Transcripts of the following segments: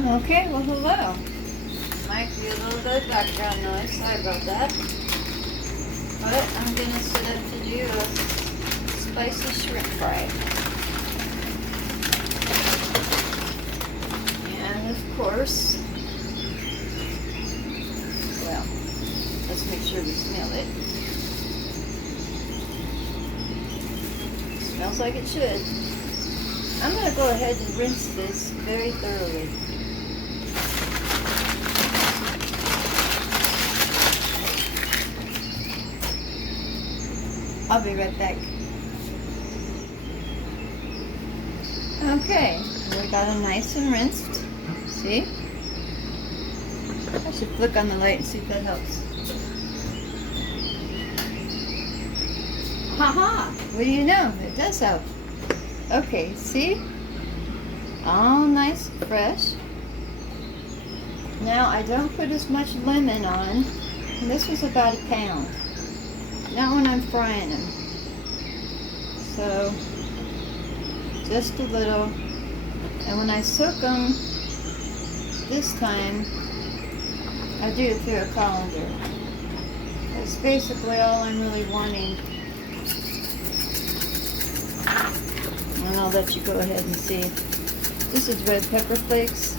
Okay, well hello. Might be a little bit of background noise, sorry about that. But I'm gonna set up to do a spicy shrimp fry. And of course, well, let's make sure we smell it. Smells like it should. I'm gonna go ahead and rinse this very thoroughly. I'll be right back. Okay, we got them nice and rinsed. See? I should flick on the light and see if that helps. Haha! What do you know? It does help. Okay, see? All nice and fresh. Now I don't put as much lemon on. And this was about a pound. Not when I'm frying them. So, just a little. And when I soak them this time, I do it through a colander. That's basically all I'm really wanting. And I'll let you go ahead and see. This is red pepper flakes.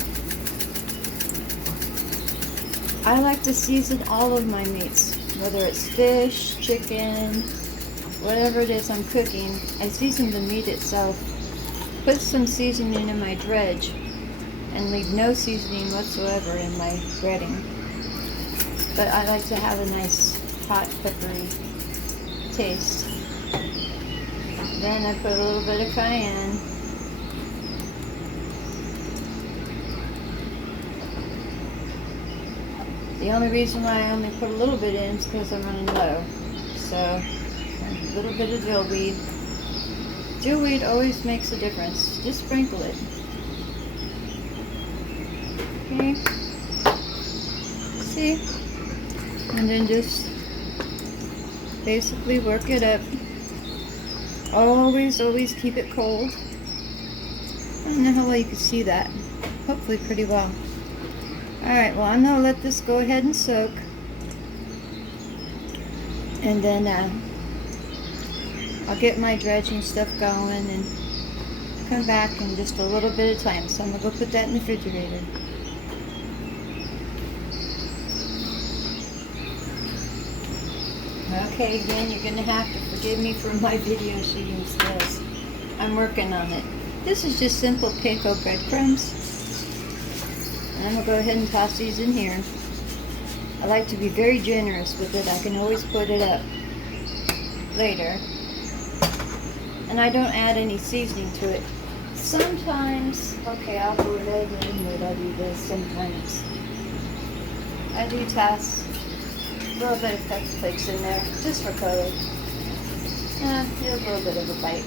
I like to season all of my meats. Whether it's fish, chicken, whatever it is I'm cooking, I season the meat itself. Put some seasoning in my dredge and leave no seasoning whatsoever in my breading. But I like to have a nice hot peppery taste. Then I put a little bit of cayenne. The only reason why I only put a little bit in is because I'm running low. So, a little bit of dillweed. Dillweed always makes a difference. Just sprinkle it. Okay. See? And then just basically work it up. Always keep it cold. I don't know how well you can see that. Hopefully pretty well. Alright, well I'm going to let this go ahead and soak. And then I'll get my dredging stuff going and come back in just a little bit of time. So I'm going to go put that in the refrigerator. Okay, again, you're going to have to forgive me for my video shooting skills. I'm working on it. This is just simple panko breadcrumbs. And I'm going to go ahead and toss these in here. I like to be very generous with it. I can always put it up later. And I don't add any seasoning to it. Sometimes, okay, I'll go ahead and admit I do this sometimes. I do toss a little bit of pepper flakes in there, just for color. Get a little bit of a bite.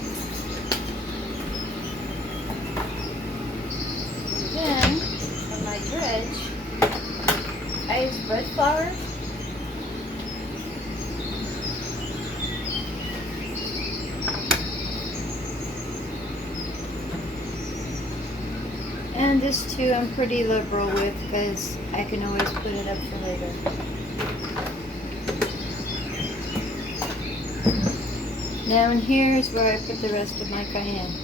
And then, for my dredge, I use bread flour. And this too I'm pretty liberal with because I can always put it up for later. Now in here is where I put the rest of my cayenne.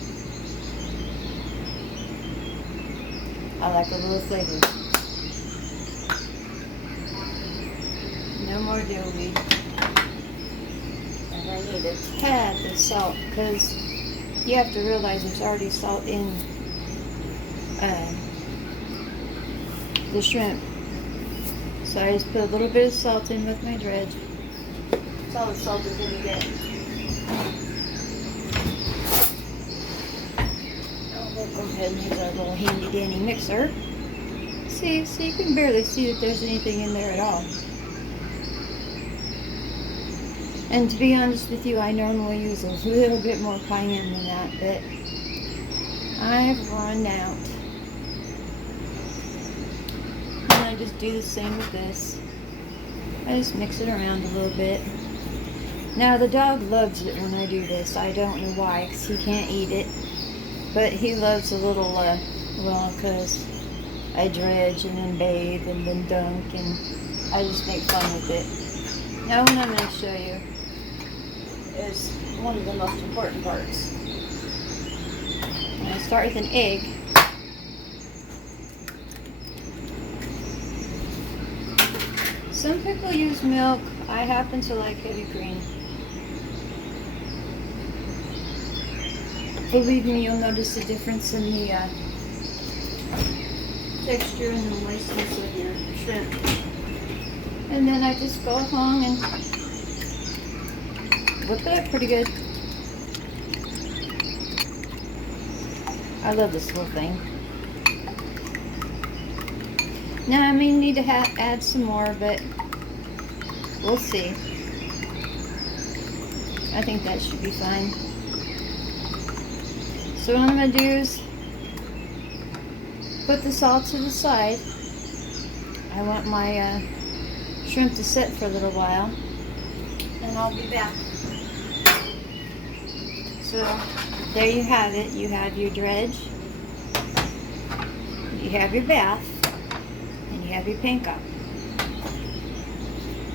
I like a little flavor. No more dillweed. And I need a tad of salt because you have to realize there's already salt in the shrimp. So I just put a little bit of salt in with my dredge. That's all the salt is going to get. We'll go ahead and use our little handy dandy mixer. See, so you can barely see that there's anything in there at all. And to be honest with you, I normally use a little bit more cayenne than that, but I've run out. And I just do the same with this. I just mix it around a little bit. Now the dog loves it when I do this. I don't know why, because he can't eat it. But he loves a little, well, because I dredge and then bathe and then dunk, and I just make fun with it. Now what I'm going to show you is one of the most important parts. I'm going to start with an egg. Some people use milk. I happen to like heavy cream. Believe me, you'll notice a difference in the texture and the moistness of your shrimp. And then I just go along and whip it up pretty good. I love this little thing. Now I may need to add some more, but we'll see. I think that should be fine. So what I'm going to do is put this all to the side. I want my shrimp to sit for a little while, and I'll be back. So there you have it. You have your dredge, you have your bath, and you have your panko.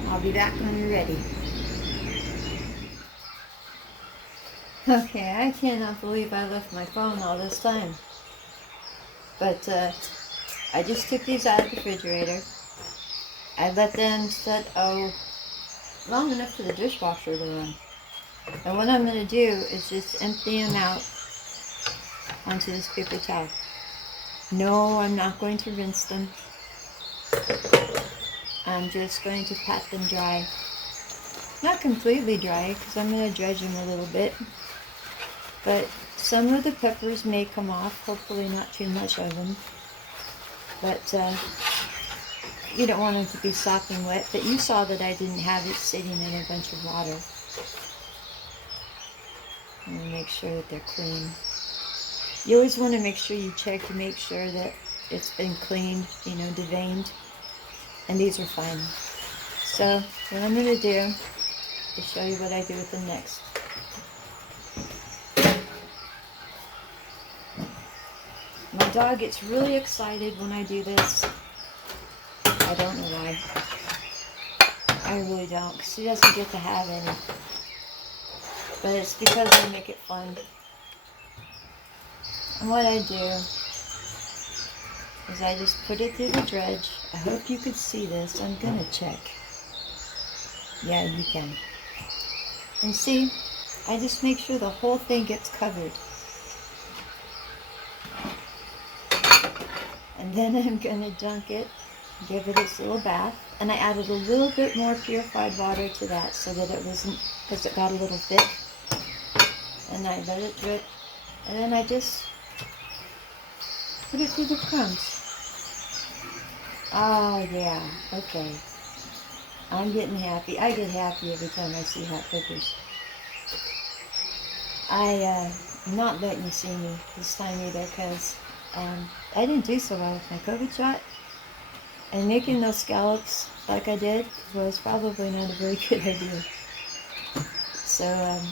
I'll be back when you're ready. Okay, I cannot believe I left my phone all this time. But I just took these out of the refrigerator. I let them sit, long enough for the dishwasher to run. And what I'm going to do is just empty them out onto this paper towel. No, I'm not going to rinse them. I'm just going to pat them dry. Not completely dry, because I'm going to dredge them a little bit. But some of the peppers may come off, hopefully not too much of them. But you don't want them to be sopping wet. But you saw that I didn't have it sitting in a bunch of water. I'm going to make sure that they're clean. You always want to make sure you check to make sure that it's been cleaned, deveined. And these are fine. So what I'm going to do is show you what I do with them next. My dog gets really excited when I do this. I don't know why. I really don't, because he doesn't get to have any. But it's because I make it fun. And what I do is I just put it through the dredge. I hope you could see this. I'm going to check. Yeah, you can. And see, I just make sure the whole thing gets covered. And then I'm going to dunk it, give it its little bath. And I added a little bit more purified water to that so that it wasn't, because it got a little thick. And I let it drip. And then I just put it through the crumbs. Oh yeah, okay. I'm getting happy. I get happy every time I see hot peppers. I'm not letting you see me this time either, because I didn't do so well with my COVID shot. And making those scallops like I did was probably not a very good idea. So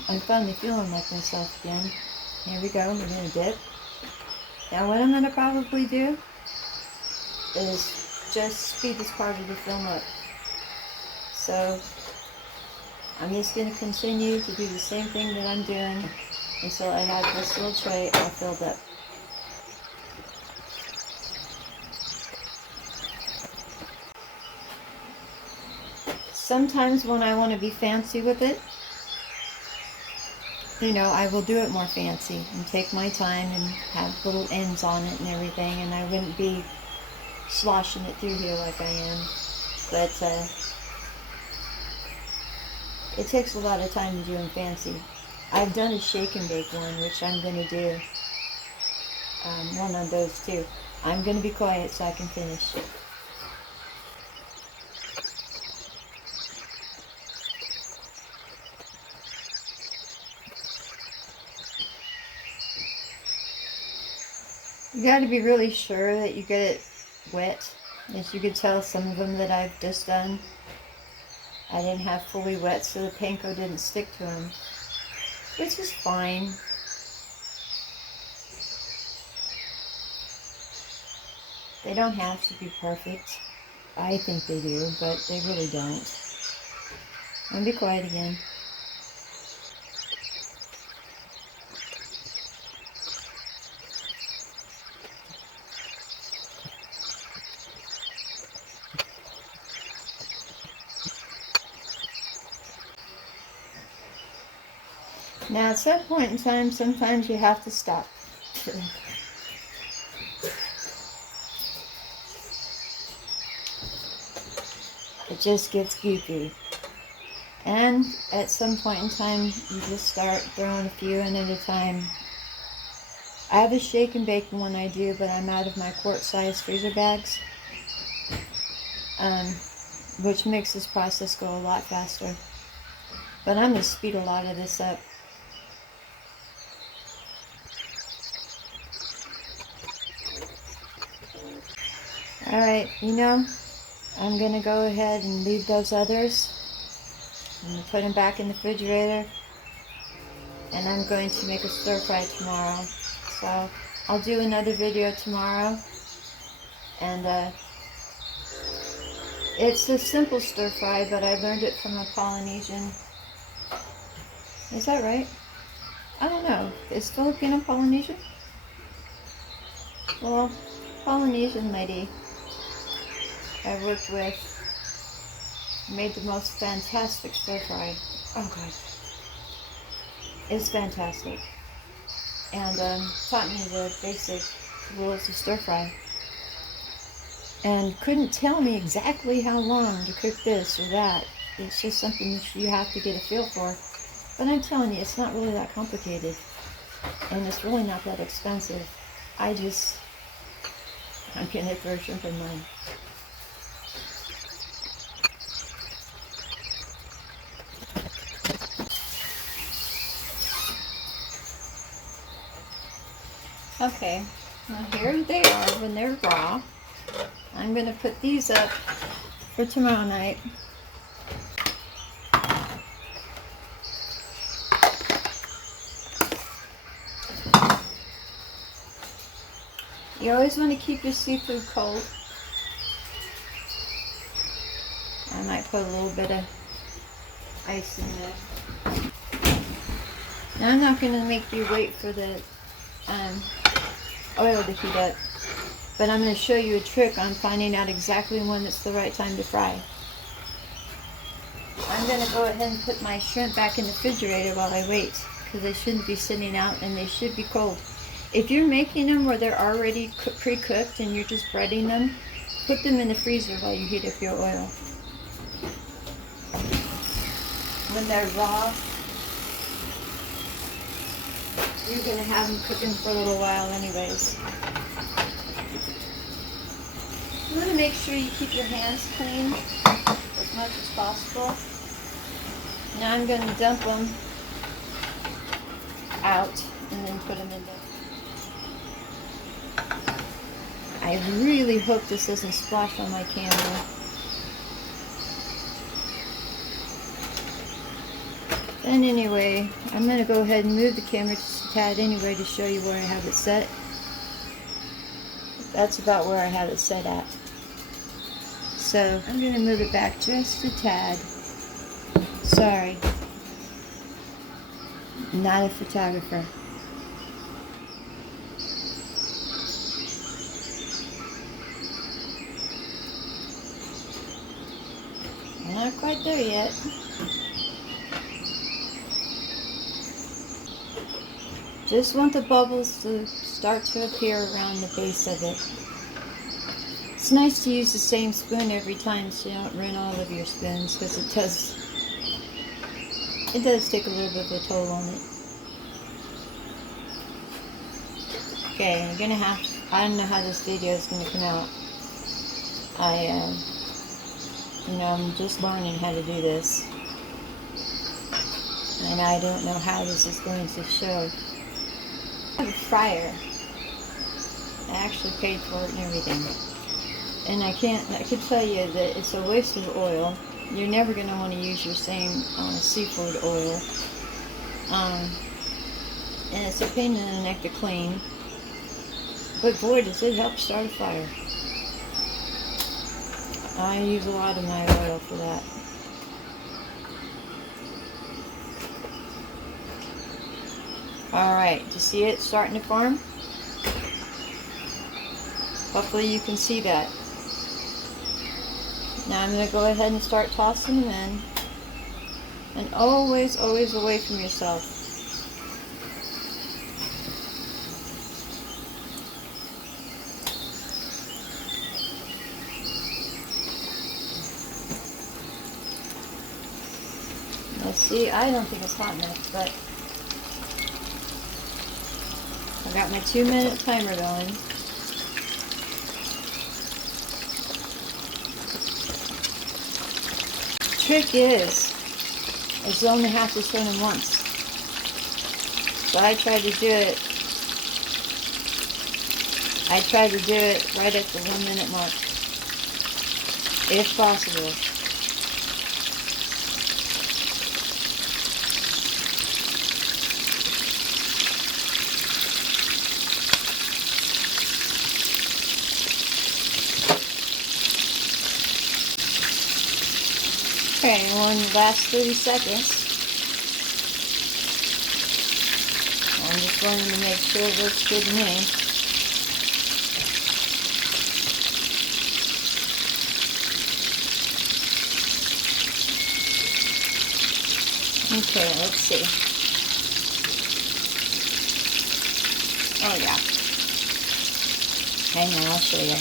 I'm finally feeling like myself again. Here we go, we're going to dip. Now what I'm going to probably do is just speed this part of the film up. So I'm just going to continue to do the same thing that I'm doing until I have this little tray all filled up. Sometimes when I want to be fancy with it, I will do it more fancy and take my time and have little ends on it and everything, and I wouldn't be sloshing it through here like I am. But it takes a lot of time to do them fancy. I've done a shake and bake one, which I'm going to do one of those too. I'm going to be quiet so I can finish. You got to be really sure that you get it wet. As you could tell, some of them that I've just done, I didn't have fully wet, so the panko didn't stick to them, which is fine. They don't have to be perfect. I think they do, but they really don't. And be quiet again. Now at some point in time, sometimes you have to stop. It just gets goopy. And at some point in time, you just start throwing a few in at a time. I have a shake and bake one I do, but I'm out of my quart-sized freezer bags, which makes this process go a lot faster. But I'm going to speed a lot of this up. Alright, you know, I'm going to go ahead and leave those others. I'm going to put them back in the refrigerator. And I'm going to make a stir fry tomorrow. So I'll do another video tomorrow. And it's a simple stir fry, but I learned it from a Polynesian. Is that right? I don't know. Is Filipino Polynesian? Well, Polynesian lady I worked with made the most fantastic stir fry. Oh god. It's fantastic. And taught me the basic rules of stir fry. And couldn't tell me exactly how long to cook this or that. It's just something that you have to get a feel for. But I'm telling you, it's not really that complicated. And it's really not that expensive. I'm gonna throw shrimp in mine. Okay, now here they are when they're raw. I'm going to put these up for tomorrow night. You always want to keep your seafood cold. I might put a little bit of ice in there. Now I'm not going to make you wait for the oil to heat up, but I'm going to show you a trick on finding out exactly when it's the right time to fry. I'm going to go ahead and put my shrimp back in the refrigerator while I wait, because they shouldn't be sitting out and they should be cold. If you're making them where they're already pre-cooked and you're just breading them, put them in the freezer while you heat up your oil. When they're raw, you're going to have them cooking for a little while anyways. You want to make sure you keep your hands clean as much as possible. Now I'm going to dump them out and then put them in there. I really hope this doesn't splash on my camera. And anyway, I'm going to go ahead and move the camera just a tad anyway to show you where I have it set. That's about where I have it set at. So I'm going to move it back just a tad. Sorry. Not a photographer. I'm not quite there yet. Just want the bubbles to start to appear around the base of it. It's nice to use the same spoon every time so you don't ruin all of your spoons, because it does take a little bit of a toll on it. Okay, I'm gonna have to, I don't know how this video is gonna come out. I'm just learning how to do this. And I don't know how this is going to show. I have a fryer. I actually paid for it and everything. And I could tell you that it's a waste of oil. You're never going to want to use your same seafood oil. And it's a pain in the neck to clean. But boy, does it help start a fire. I use a lot of my oil for that. Alright, do you see it starting to form? Hopefully you can see that. Now I'm going to go ahead and start tossing them in. And always, always away from yourself. Let's see, I don't think it's hot enough, but I got my 2-minute timer going. Trick is you only have to turn them once. So I try to do it right at the 1-minute mark, if possible. Okay, on the last 30 seconds, I'm just going to make sure it looks good to me. Okay, let's see. Oh yeah. Hang on, I'll show you.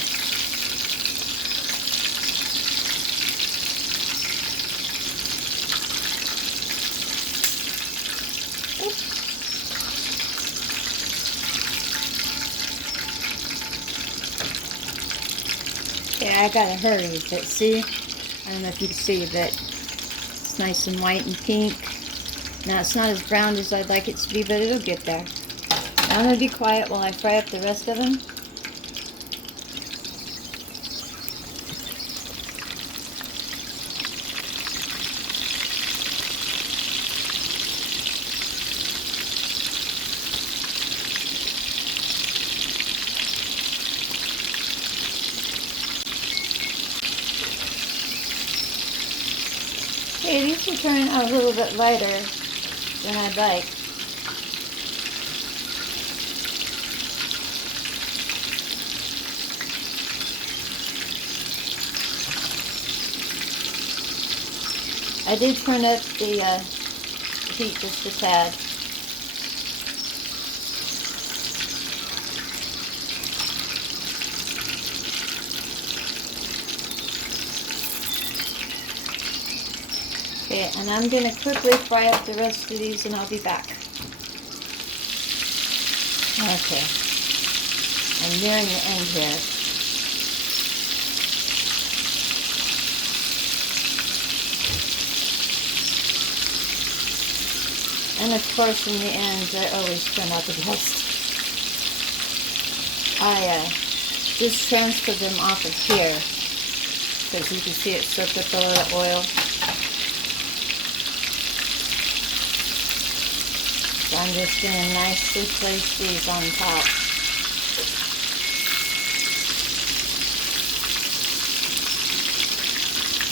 Okay, I gotta hurry, but see? I don't know if you can see, but it's nice and white and pink. Now it's not as brown as I'd like it to be, but it'll get there. Now I'm gonna be quiet while I fry up the rest of them. Okay, these are turning out a little bit lighter than I'd like. I did turn up the heat just a tad. Okay, and I'm going to quickly fry up the rest of these and I'll be back. Okay, I'm nearing the end here. And of course in the end they always turn out the best. I just transferred them off of here because you can see it soaked up all the oil. So I'm just going to nicely place these on top.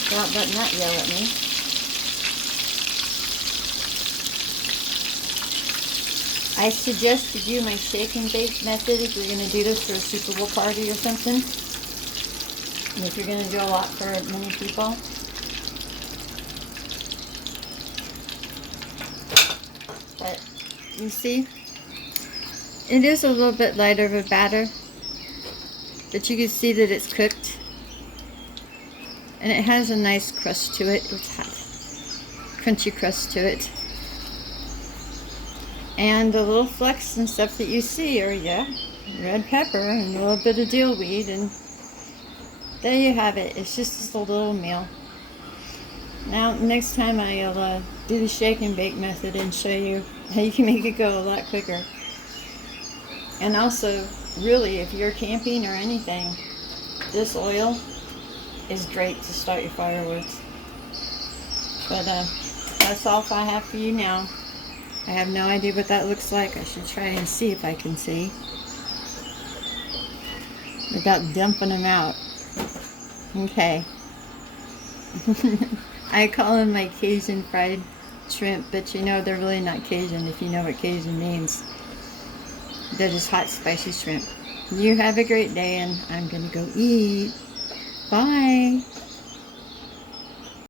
Don't let that yell at me. I suggest you do my shake and bake method if you're going to do this for a Super Bowl party or something. And if you're going to do a lot for many people. But you see, it is a little bit lighter of a batter, but you can see that it's cooked. And it has a nice crust to it. It's hot. Crunchy crust to it. And the little flecks and stuff that you see are, yeah, red pepper and a little bit of dill weed, and there you have it. It's just a little meal. Now, next time I'll do the shake and bake method and show you how you can make it go a lot quicker. And also, really, if you're camping or anything, this oil is great to start your fire with. But that's all I have for you now. I have no idea what that looks like. I should try and see if I can see without dumping them out. Okay, I call them my Cajun fried shrimp, but you know they're really not Cajun if you know what Cajun means. They're just hot, spicy shrimp. You have a great day, and I'm gonna go eat. Bye.